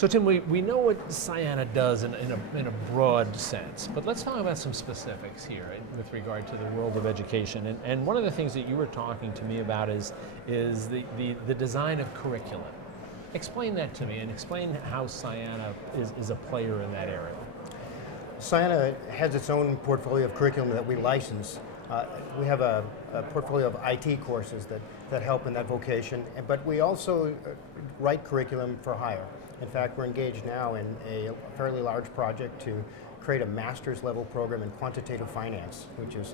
So Tim, we know what Ciena does in a broad sense, but let's talk about some specifics here with regard to the world of education. And one of the things that you were talking to me about is the design of curriculum. Explain that to me, and explain how Ciena is a player in that area. Ciena has its own portfolio of curriculum that we license. We have a portfolio of IT courses that help in that vocation, but we also write curriculum for hire. In fact, we're engaged now in a fairly large project to create a master's level program in quantitative finance, which is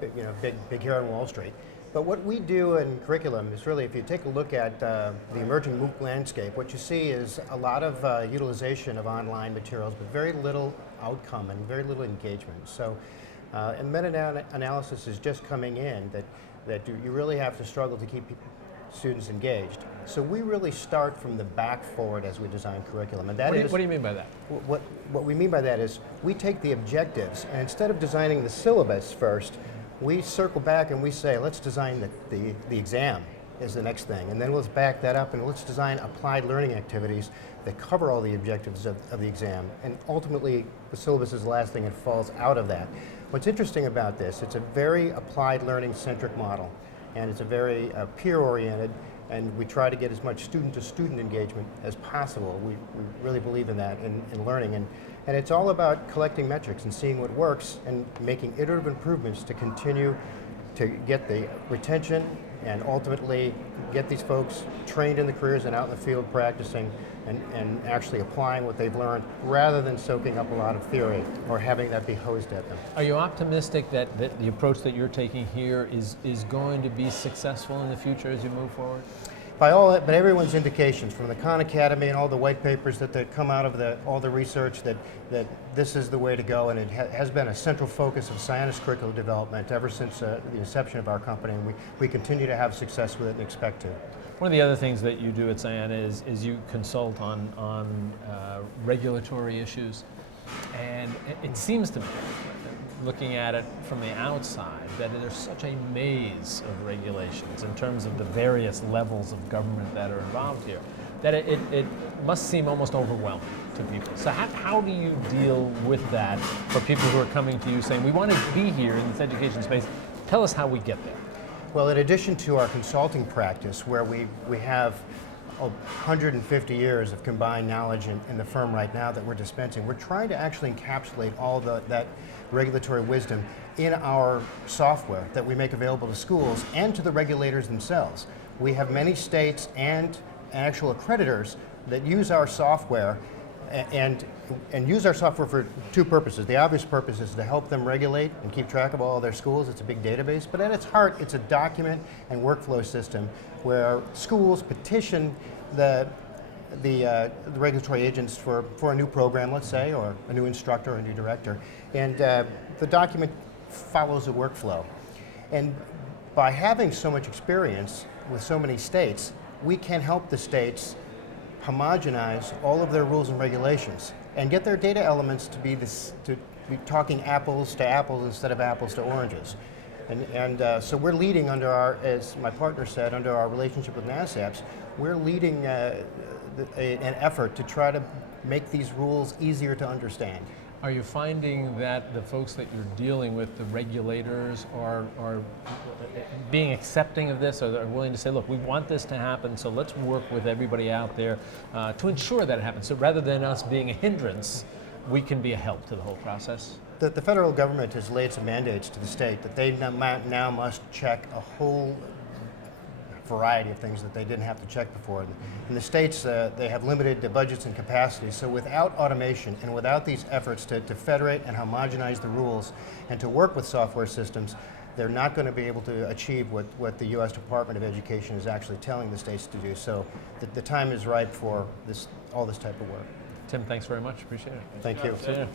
big here on Wall Street. But what we do in curriculum is really, if you take a look at the emerging MOOC landscape, what you see is a lot of utilization of online materials, but very little outcome and very little engagement. So, and meta-analysis is just coming in that you really have to struggle to keep students engaged. So we really start from the back forward as we design curriculum. And that what do you mean by that? What we mean by that is we take the objectives, and instead of designing the syllabus first, we circle back and we say, let's design the exam is the next thing. And then let's back that up and let's design applied learning activities that cover all the objectives of the exam. And ultimately, the syllabus is the last thing that falls out of that. What's interesting about this, it's a very applied learning centric model. And it's a very peer-oriented, and we try to get as much student-to-student engagement as possible. We really believe in that in learning, and it's all about collecting metrics and seeing what works and making iterative improvements to continue to get the retention and ultimately get these folks trained in the careers and out in the field practicing and actually applying what they've learned rather than soaking up a lot of theory or having that be hosed at them. Are you optimistic that the approach that you're taking here is going to be successful in the future as you move forward? By everyone's indications, from the Khan Academy and all the white papers that come out of all the research, that this is the way to go, and it has been a central focus of Ciena's curriculum development ever since the inception of our company, and we continue to have success with it and expect to. One of the other things that you do at Ciena is you consult on regulatory issues, and it seems to me, looking at it from the outside, that there's such a maze of regulations in terms of the various levels of government that are involved here, that it must seem almost overwhelming to people. So how do you deal with that for people who are coming to you saying, we want to be here in this education space, tell us how we get there? Well, in addition to our consulting practice, where we have 150 years of combined knowledge in the firm right now that we're dispensing, we're trying to actually encapsulate all that regulatory wisdom in our software that we make available to schools and to the regulators themselves. We have many states and actual accreditors that use our software and use our software for two purposes. The obvious purpose is to help them regulate and keep track of all their schools. It's a big database, but at its heart, it's a document and workflow system where schools petition the regulatory agents for a new program, let's say, or a new instructor or a new director, and the document follows a workflow. And by having so much experience with so many states, we can help the states homogenize all of their rules and regulations and get their data elements to be talking apples to apples instead of apples to oranges. And so we're leading under as my partner said, under our relationship with NASAPS, we're leading an effort to try to make these rules easier to understand. Are you finding that the folks that you're dealing with, the regulators, are being accepting of this, or they're willing to say, look, we want this to happen, so let's work with everybody out there to ensure that it happens. So rather than us being a hindrance, we can be a help to the whole process? The federal government has laid some mandates to the state that they now must check a whole variety of things that they didn't have to check before. In the states, they have limited budgets and capacity, so without automation and without these efforts to federate and homogenize the rules and to work with software systems, they're not going to be able to achieve what the U.S. Department of Education is actually telling the states to do. So the time is ripe for all this type of work. Tim, thanks very much. Appreciate it. Thank you. See you.